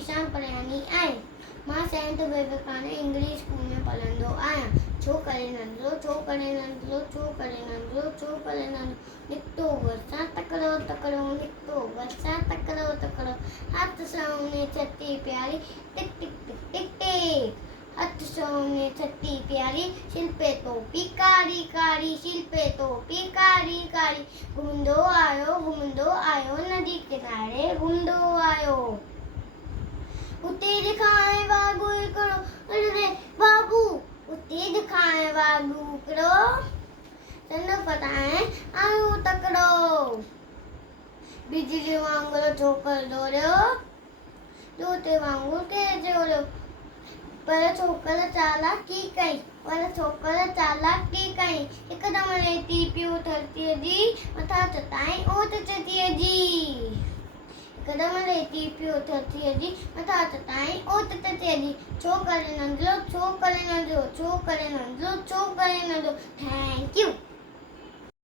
ईशान परयानी आहे। मां Saint Vivekananda English school में पढ़ंदो आहियां। छो करे नंढड़ो, छो करे नंढड़ो, छो करे नंढड़ो, छो करे नंढड़ो। निकितो वरसां तकिड़ो तकिड़ो, निकितो वरसां तकिड़ो तकिड़ो। हथ सोने छटी प्यारी, टिक टिक टिक टिक टिक। हथ सोने छटी प्यारी, सिर पे टोपी कारी कारी, सिर पे टोपी कारी कारी। घुमंदो आयो नदी किनारे घुमंदो आयो। उते दिखाए बाबू हिकिड़ो, अरे बाबू उते दिखाए बाबू हिकिड़ो, चंड पताए आयो तकिड़ो। बिजली वांगुरु छोकिरो दौड़ियो, तोते वांगुरु केर जोड़ियो। पर छोकिरो चालाकी कई, हिकदमि लेटी पियो धरतीअ जी, मथां चटाई ओट चटीअ जी। हिकदमि लेटी पियो धरतीअ जी, मथां चटाई ओट चटीअ जी। छो करे नंढड़ो, छो करे नंढड़ो, छो करे नंढड़ो, छो करे नंढड़ो। Thank you.